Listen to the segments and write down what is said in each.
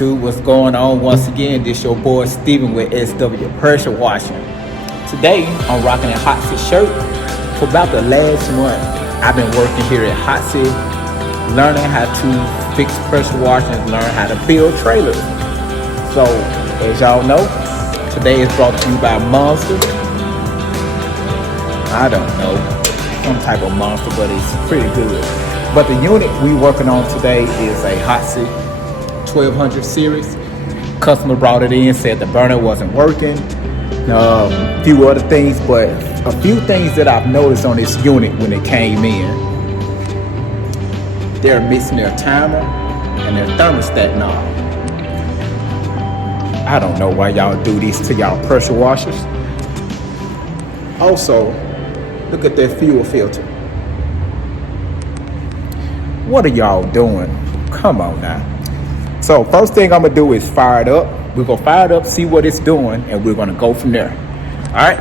YouTube, what's going on? Once again, this your boy Steven with SW Pressure Washing. Today, I'm rocking a Hot Seat shirt. For about the last month, I've been working here at Hot Seat, learning how to fix pressure washing and learn how to build trailers. So, as y'all know, today is brought to you by Monster. I don't know, some type of monster, but it's pretty good. But the unit we working on today is a Hot Seat 1200 series. Customer brought it in, said the burner wasn't working. A few other things, but a few things that I've noticed on this unit when it came in. They're missing their timer and their thermostat knob. I don't know why y'all do these to y'all pressure washers. Also, look at that fuel filter. What are y'all doing? Come on now. So first thing I'm gonna do is fire it up. We're gonna fire it up, see what it's doing, and we're gonna go from there. All right,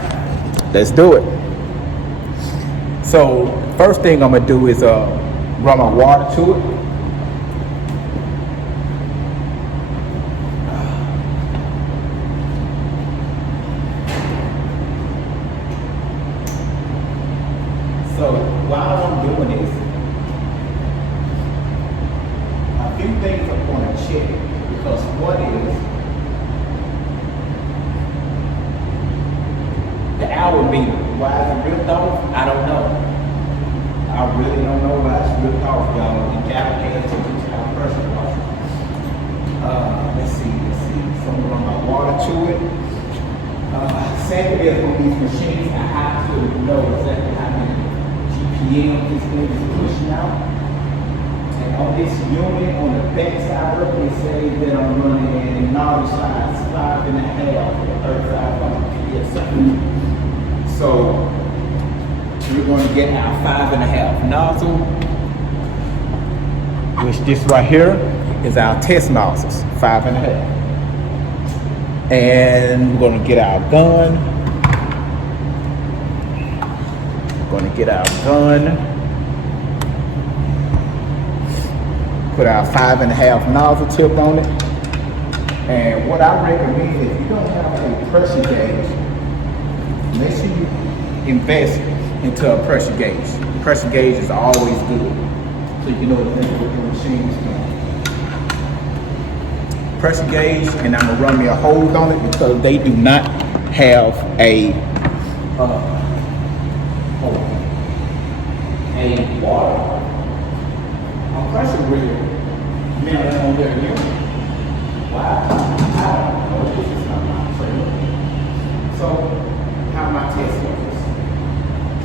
let's do it. So first thing I'm gonna do is run my water to it. So while I'm doing this, a few things I'm going to check, because one is the hour meter. Why is it ripped off? I don't know. I really don't know why it's ripped off, y'all. You gotta pay attention to our pressure washer. Let's see. So I'm gonna run my water to it. Same as with these machines, I have to know exactly how many GPM this thing is pushing out. And on this unit, on the back side of it, they say that I'm running a nozzle size 5.5 or 35 PSI. So we're going to get our 5.5 nozzle, which this right here is our test nozzles, 5.5. And we're going to get our gun. Put our 5.5 nozzle tip on it. And what I recommend, if you don't have a pressure gauge, make sure you invest into a pressure gauge. Pressure gauge is always good, so you know exactly what the machine is doing. Pressure gauge, and I'm gonna run me a hose on it because they do not have a water pressure reader mounted on their unit. Wow, I don't know, this is not my trailer. So, how my test goes.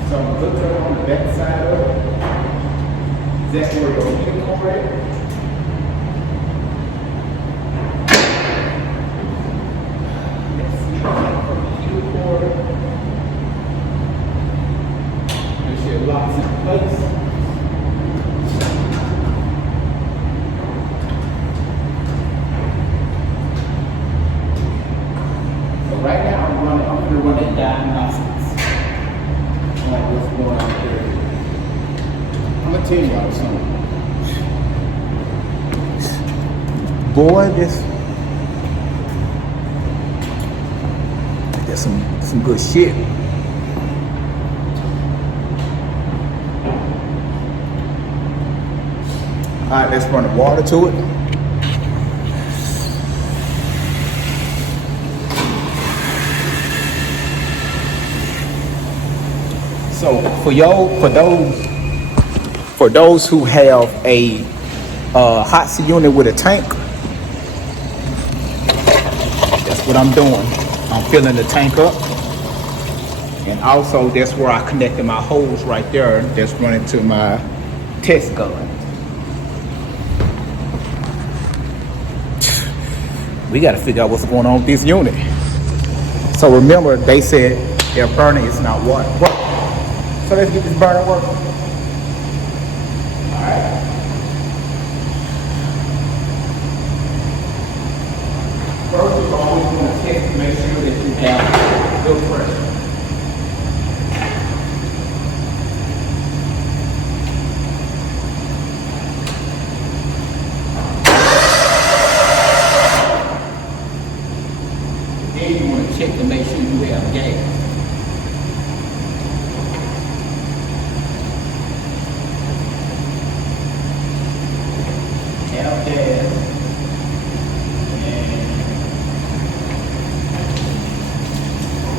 So, look right on the back side of it. That's where your heater cord is. Let's see, from the heater cord. Make sure it locks in place. Right now, I'm going to run a diagnostics. Like what's going on here. I'm going to tell y'all something. Boy, that's some good shit. Alright, let's run the water to it. So for those who have a hot seat unit with a tank, that's what I'm doing. I'm filling the tank up, and also that's where I connected my hose right there. That's running to my test gun. We got to figure out what's going on with this unit. So remember, they said their burner is not water. So let's get this burner working. Alright. First, you're always going to test to make sure that you have good pressure. you have gas. Have gas.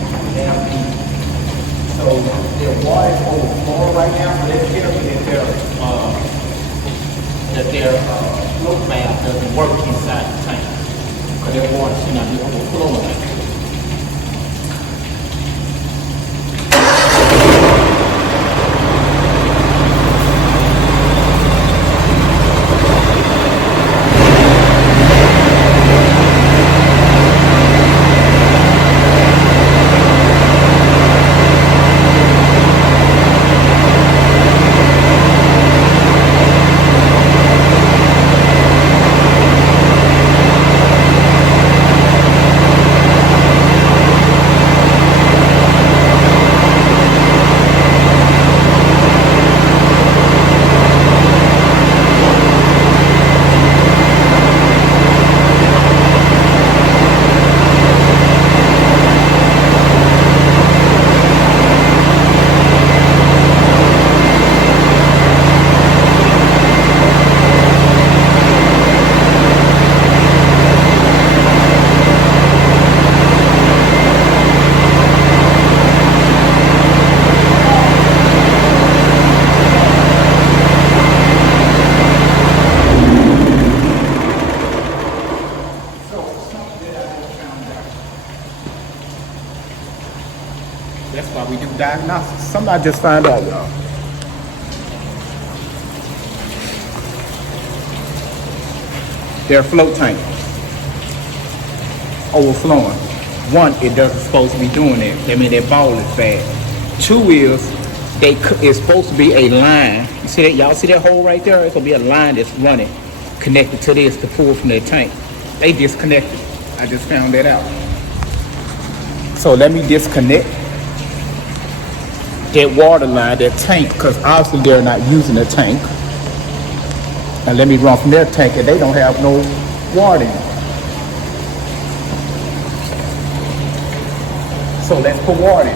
And have heat. So their water is overflowing right now, so they're telling me that their float valve doesn't work inside the tank. Because their water should not be overflowing like that. That's why we do diagnostics. Something I just found out, y'all. Their float tank overflowing. One, it doesn't supposed to be doing that. I mean, that ball is bad. Two is, it's supposed to be a line. You see that? Y'all see that hole right there? It's gonna be a line that's running, connected to this to pull from that tank. They disconnected. I just found that out. So let me disconnect that water line, that tank, because obviously they're not using the tank. And let me run from their tank, and they don't have no water in it. So let's put water in.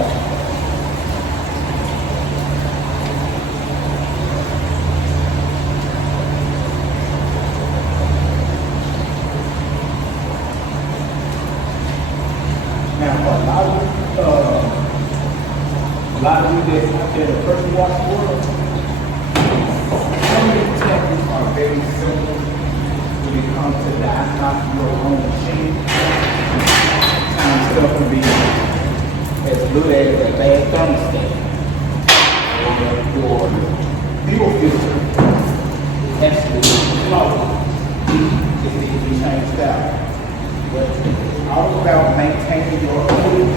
Now, a lot of you that's out there, the person wash the world, some of these techniques are very simple when it comes to diagnosing your own machine. Sometimes stuff can be as good as a bad thermostat or your fuel filter. Actually, flawed. It needs to be changed out. But it's all about maintaining your own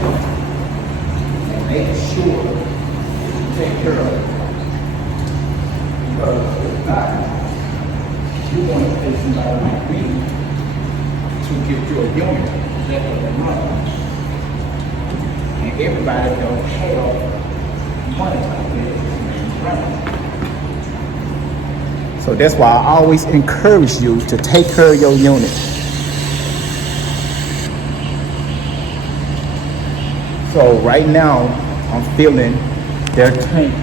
and making sure that you take care of it. Because if not, you want to pay somebody like me to get you a unit that will run. And everybody don't have money like that. So that's why I always encourage you to take care of your unit. So right now, I'm feeling their tank.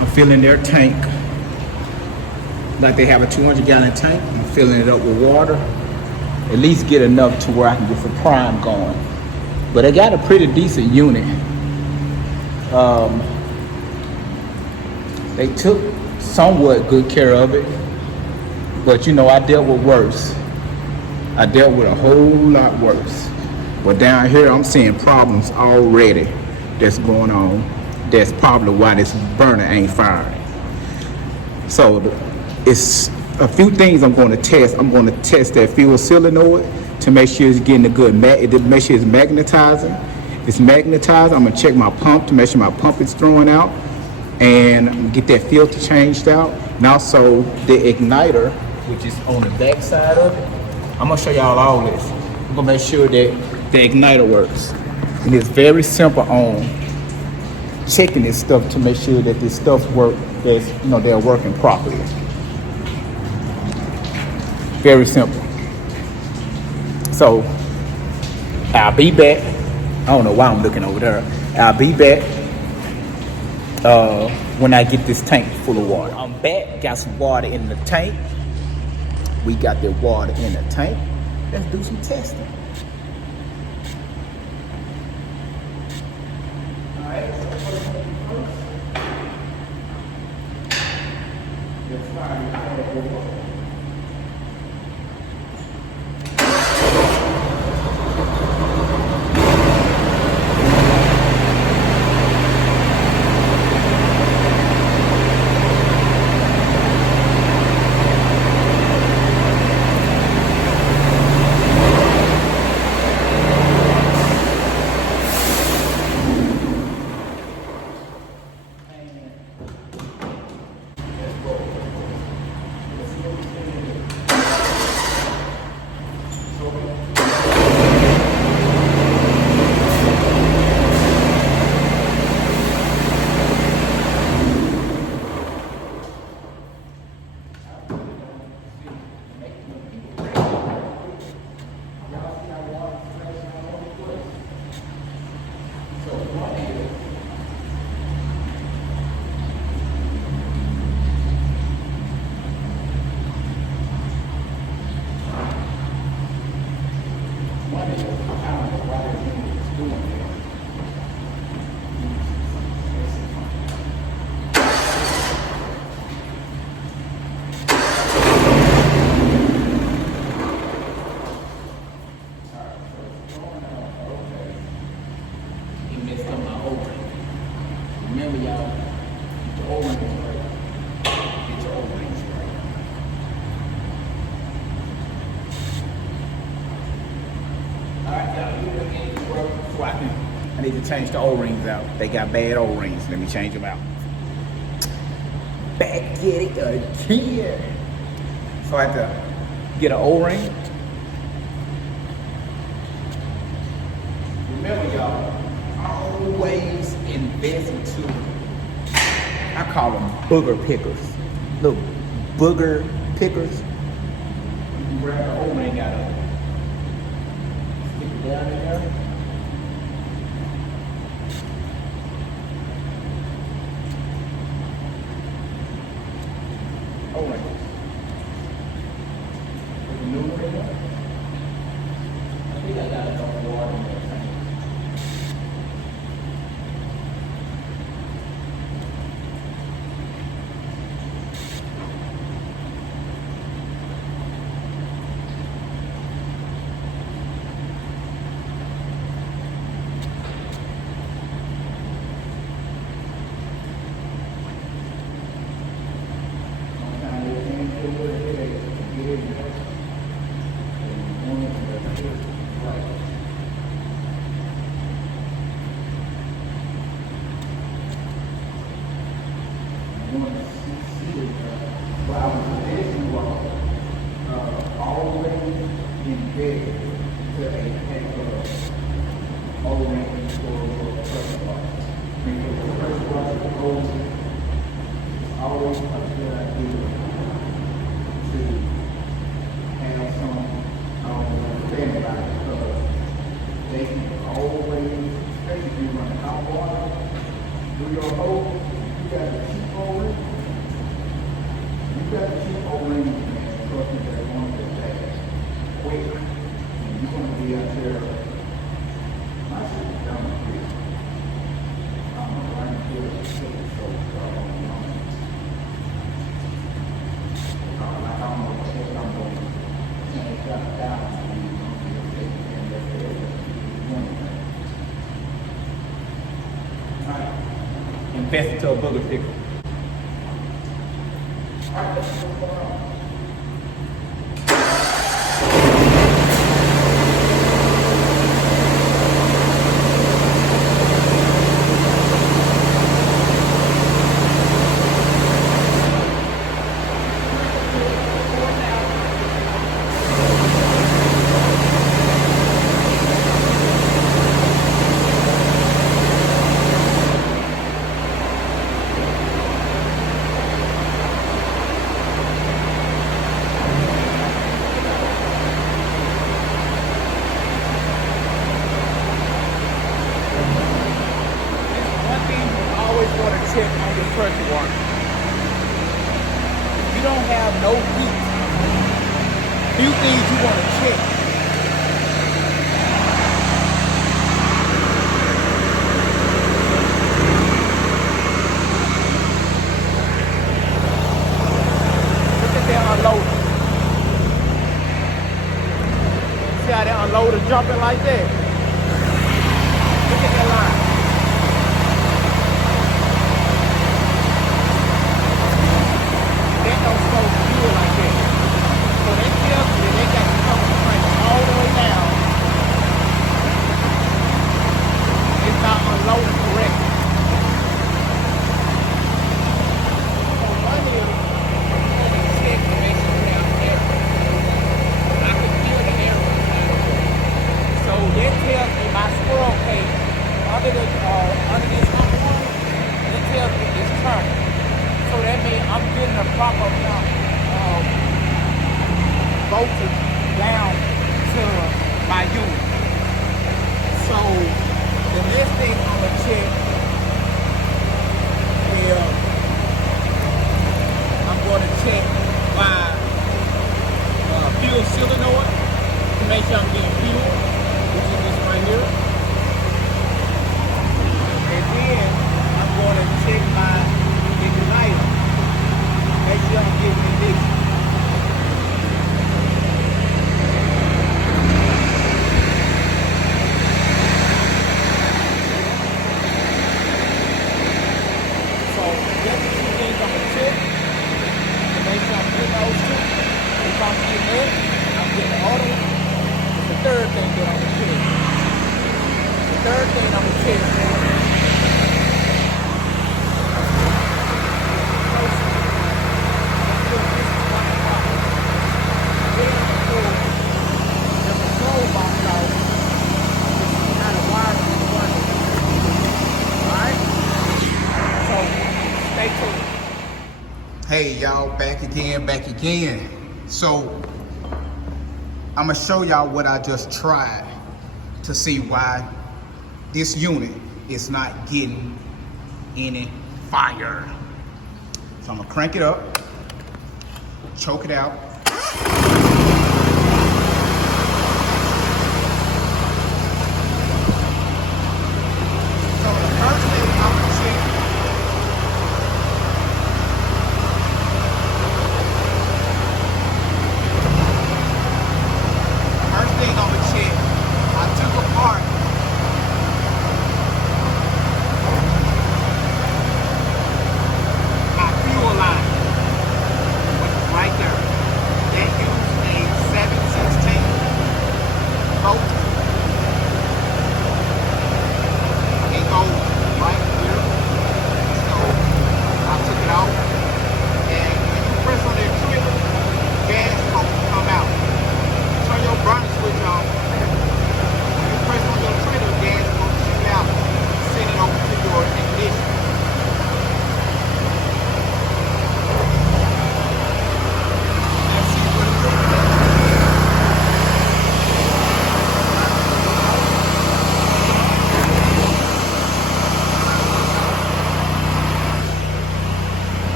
I'm filling their tank like they have a 200-gallon tank. I'm filling it up with water. At least get enough to where I can get some prime going. But I got a pretty decent unit. They took somewhat good care of it. But you know, I dealt with worse. I dealt with a whole lot worse. But down here, I'm seeing problems already that's going on. That's probably why this burner ain't firing. So it's a few things I'm going to test. I'm going to test that fuel solenoid to make sure it's getting a good, make sure it's magnetizing. It's magnetized. I'm going to check my pump to make sure my pump is throwing out and get that filter changed out. And also the igniter, which is on the back side of it. I'm going to show y'all all this. I'm going to make sure that the igniter works. And it's very simple on checking this stuff to make sure that this stuff works, that they're working properly. Very simple. So I'll be back. I don't know why I'm looking over there. I'll be back when I get this tank full of water. I'm back. Got some water in the tank. We got the water in the tank. Let's do some testing. All right. So first, let's start with water. Remember, y'all, get your O-rings right. Get your O-rings right. Alright, y'all, you again to work swapping. I need to change the O-rings out. They got bad O-rings. Let me change them out. Back at it again. So I have to get an O-ring. Remember, y'all, always invest into, I call them booger pickers. Little booger pickers. You can grab the O-ring out of it. Stick it down in there. O-ring. Put the new one in there. I think I got enough water in there. Always a good idea to have some standby because they can always, especially if you run hot water through your hose, you got to keep O-ring. You got to keep O-ring and trust me that one that fast, quick, and you're going to be out there. My shit is down the street. I'm right here to see it so invest into a booger picker. pressure washer. You don't have no heat. Few things you want to check. Look at that unloader. See how that unloader jumping like that? Look at that line. That don't supposed to do it like that. So they tells me they got to come and crank all the way down. It's not unloaded correctly. So one is check to make sure we have air. I can feel the air running out of it. So that tells me my squirrel cage under this hump one, it tells me it's turning. So that means I'm getting a proper amount of voltage down to my unit. So the next thing I'm gonna check is I'm gonna check my fuel solenoid to make sure I'm getting fuel, which is this right here. And then I'm gonna check my igniter. Make sure I'm getting ignition. So that's the two things I'm gonna check to make sure I'm getting those two. If I'm getting that, I'm getting the other one. It's the third thing that I'm gonna check. The third thing I'm gonna check. Hey y'all, back again. So I'm gonna show y'all what I just tried to see why this unit is not getting any fire. So I'm gonna crank it up, choke it out. So the first thing I'm gonna check.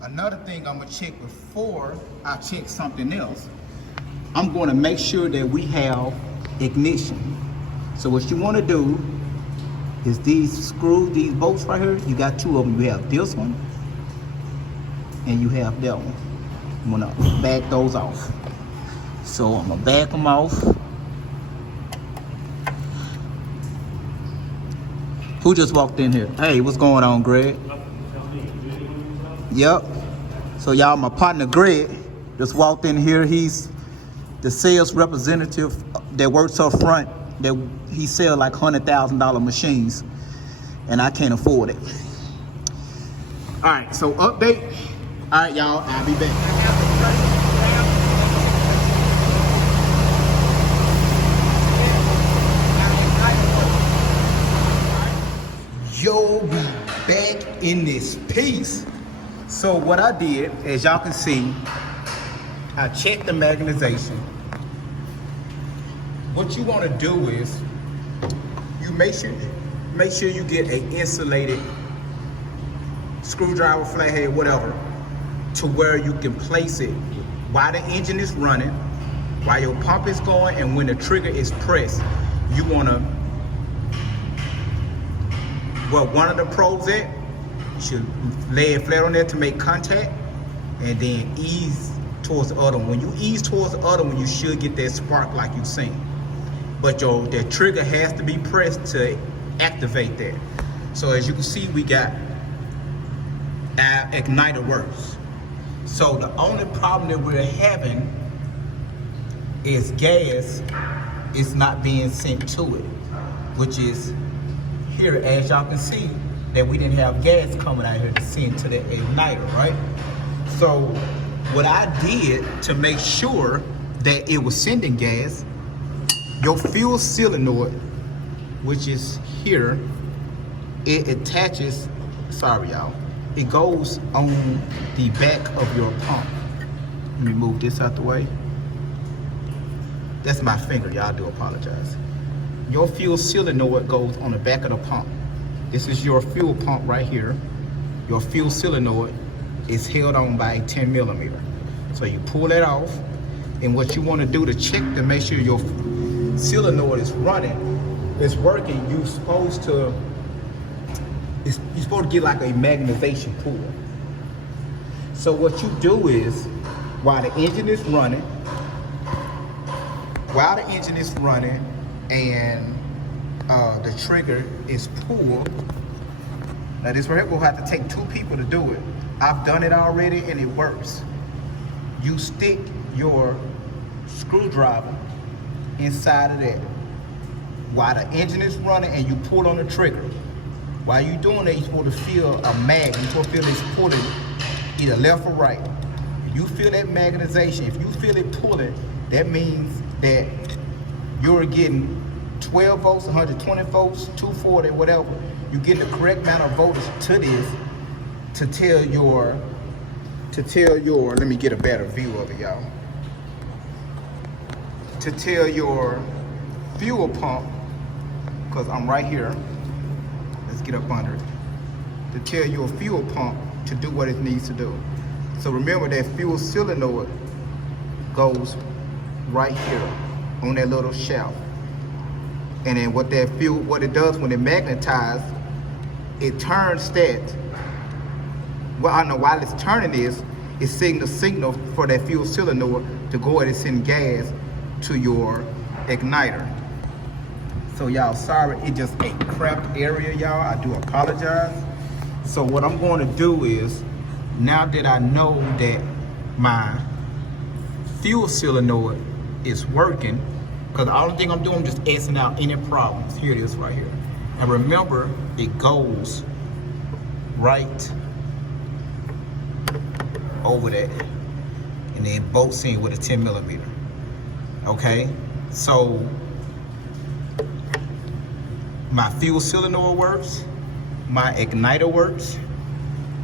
Another thing I'm gonna check before I check something else, I'm gonna make sure that we have ignition. So what you wanna do is these screws, these bolts right here, you got two of them. You have this one and you have that one. I'm gonna back those off. So I'm gonna back them off. Who just walked in here? Hey, what's going on, Greg? Yep. So y'all, my partner Greg just walked in here. He's the sales representative that works up front. That he sells like $100,000 machines, and I can't afford it. All right, so update. All right, y'all, I'll be back. Yo, we back in this piece. So what I did, as y'all can see, I checked the magnetization. What you want to do is you make sure you get an insulated screwdriver, flathead, whatever, to where you can place it while the engine is running, while your pump is going, and when the trigger is pressed. You want to, well, one of the probes at, you should lay it flat on there to make contact, and then ease towards the other one. When you ease towards the other one, you should get that spark like you've seen. But that trigger has to be pressed to activate that. So as you can see, we got our igniter works. So the only problem that we're having is gas is not being sent to it, which is here, as y'all can see, that we didn't have gas coming out here to send to the igniter, right? So what I did to make sure that it was sending gas, your fuel solenoid, which is here, it attaches, sorry y'all, it goes on the back of your pump. Let me move this out the way. That's my finger, y'all, do apologize. Your fuel solenoid goes on the back of the pump. This is your fuel pump right here. Your fuel solenoid is held on by a 10 millimeter. So you pull that off, and what you want to do to check to make sure your solenoid is running, it's working, you're supposed to get like a magnetization pull. So what you do is, while the engine is running, and the trigger is pulled. Now this right here will have to take 2 people to do it. I've done it already and it works. You stick your screwdriver inside of that while the engine is running, and you pull on the trigger. While you're doing that, you're supposed to feel a mag. You're supposed to feel this pulling either left or right. If you feel that magnetization, if you feel it pulling, that means that you're getting 12 volts, 120 volts, 240, whatever. You get the correct amount of voltage to this to tell your, let me get a better view of it, y'all. To tell your fuel pump, because I'm right here, let's get up under it, to tell your fuel pump to do what it needs to do. So remember that fuel solenoid goes right here on that little shaft. And then what it does when it magnetizes, it turns that, well, I don't know why it's turning this, it's sending the signal for that fuel solenoid to go ahead and send gas to your igniter. So y'all, sorry, it just a cramped area, y'all. I do apologize. So what I'm going to do is, now that I know that my fuel solenoid is working, because the only thing I'm doing, I'm just asking out any problems. Here it is right here. And remember, it goes right over that, and then bolts in with a 10 millimeter. Okay, so my fuel solenoid works, my igniter works.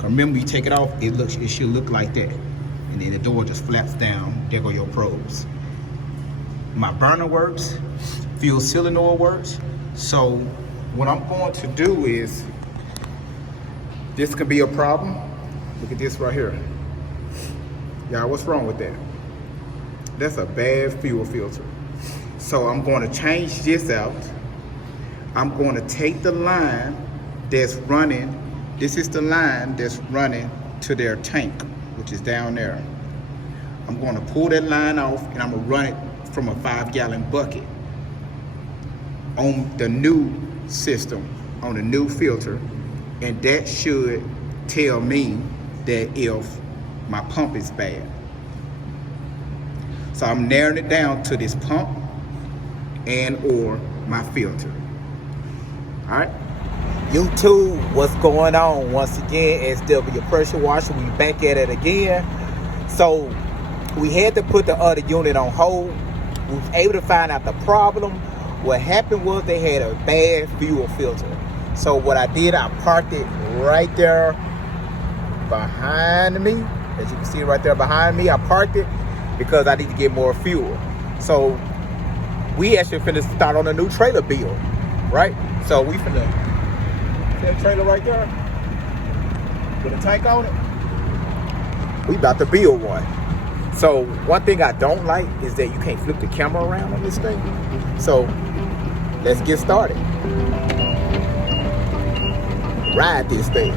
Remember, you take it off, it should look like that, and then the door just flaps down. There go your probes. My burner works, fuel solenoid works. So what I'm going to do is, this could be a problem. Look at this right here. Y'all, what's wrong with that? That's a bad fuel filter. So I'm going to change this out. I'm going to take the line that's running, this is the line that's running to their tank, which is down there. I'm going to pull that line off, and I'm going to run it from a 5-gallon bucket on the new system, on the new filter, and that should tell me that if my pump is bad. So I'm narrowing it down to this pump and or my filter. All right. YouTube, what's going on? Once again, SW Pressure Washer, we back at it again. So we had to put the other unit on hold. We was able to find out the problem. What happened was they had a bad fuel filter. So what I did, I parked it right there behind me. As you can see right there behind me, I parked it because I need to get more fuel. So we actually finna start on a new trailer build, right? So we finna, that trailer right there with a tank on it, we about to build one. So one thing I don't like is that you can't flip the camera around on this thing. So let's get started. Ride this thing.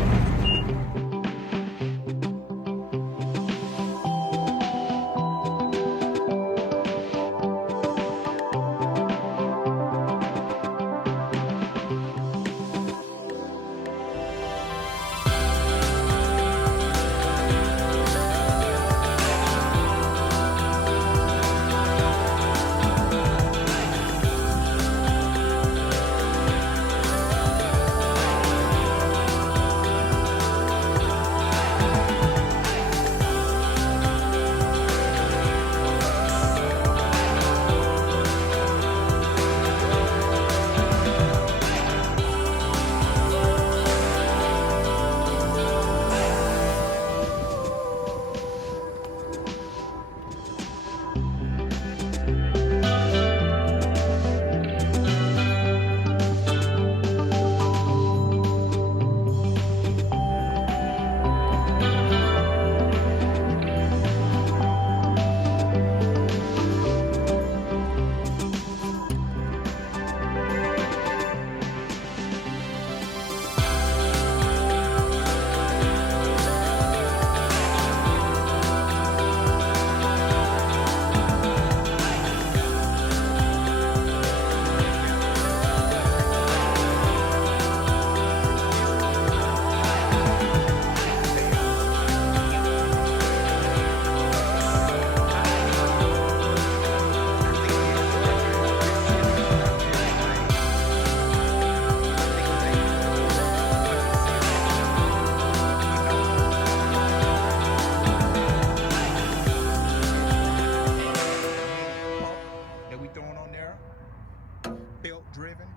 Driven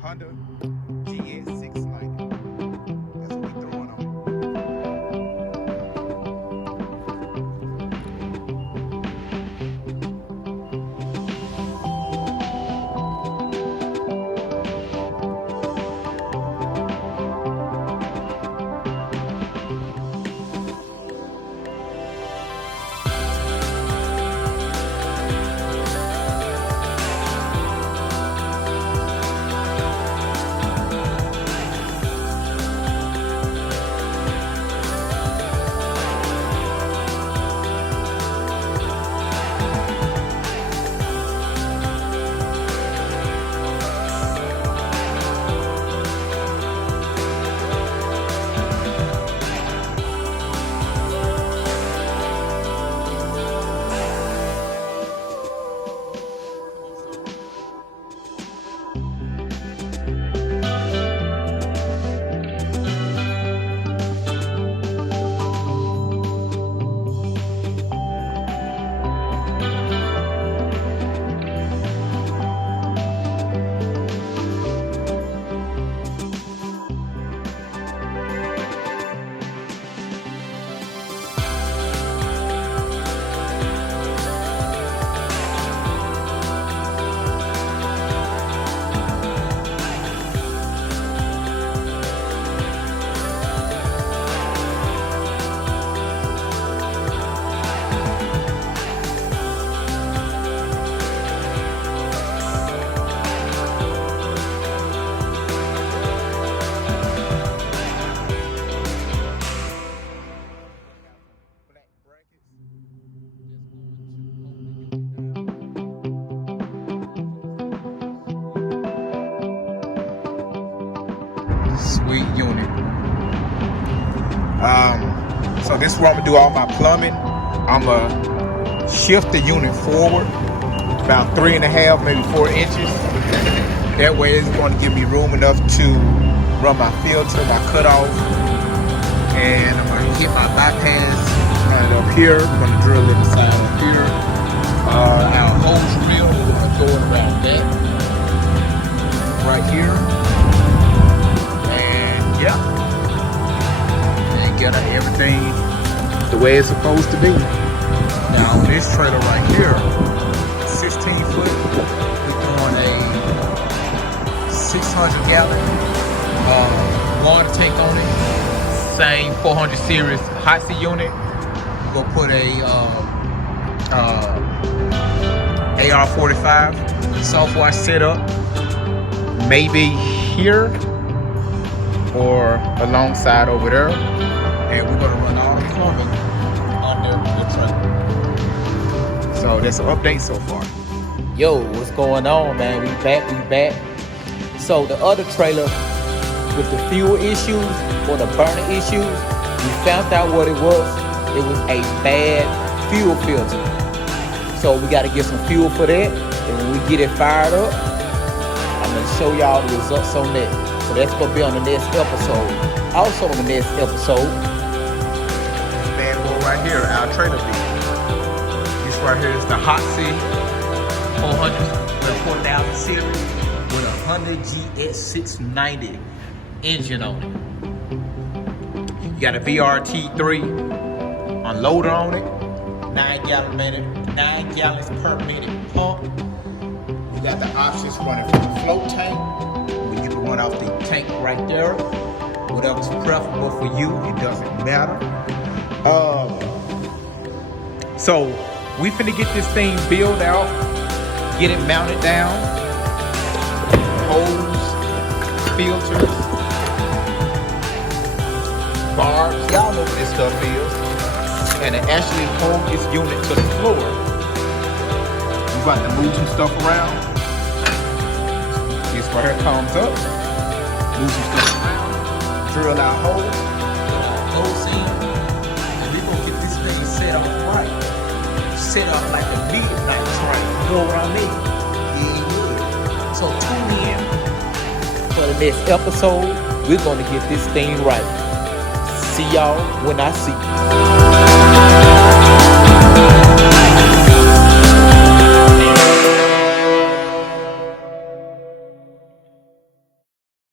Honda GS 690. That's what we throwing on. suite unit. So this is where I'm gonna do all my plumbing. I'm gonna shift the unit forward about 3.5, maybe 4 inches. That way it's going to give me room enough to run my filter, my cutoff, and I'm going to hit my bypass right up here. We're going to drill it inside up here. Our hose reel, we're going to throw it around that right here. And yeah, and get everything the way it's supposed to be. Now on this trailer right here, 16 foot, we're throwing a 600 gallon water tank on it. Same 400 series hot seat unit. We're gonna put a AR-45 soft wash setup, maybe here or alongside over there, and we're gonna run all the plumbing under the trailer. So that's an update so far. Yo, what's going on, man? We back. So the other trailer with the fuel issues or the burner issues, we found out what it was. It was a bad fuel filter. So we got to get some fuel for that. And when we get it fired up, I'm going to show y'all the results on that. So that's going to be on the next episode. Also on the next episode, Bad boy right here, our trailer beat. This right here is the Hot Seat 4000 series with a Honda GS690 engine on it. You got a VRT3 unloader on it, 9 gallons per minute pump. You got the options running from the float tank, where you can run off the tank right there. Whatever's preferable for you, it doesn't matter. So we finna get this thing built out, get it mounted down, hose, filters, barbs, y'all know what this stuff is, and it actually hold this unit to the floor. We about to move some stuff around. This right here comes up, move some stuff around, drill our holes, those in, and we're gonna get this thing set up right. Set up like a midnight train. You know what I mean? Yeah. so tune in for the next episode. We're going to get this thing right. See y'all when I see you.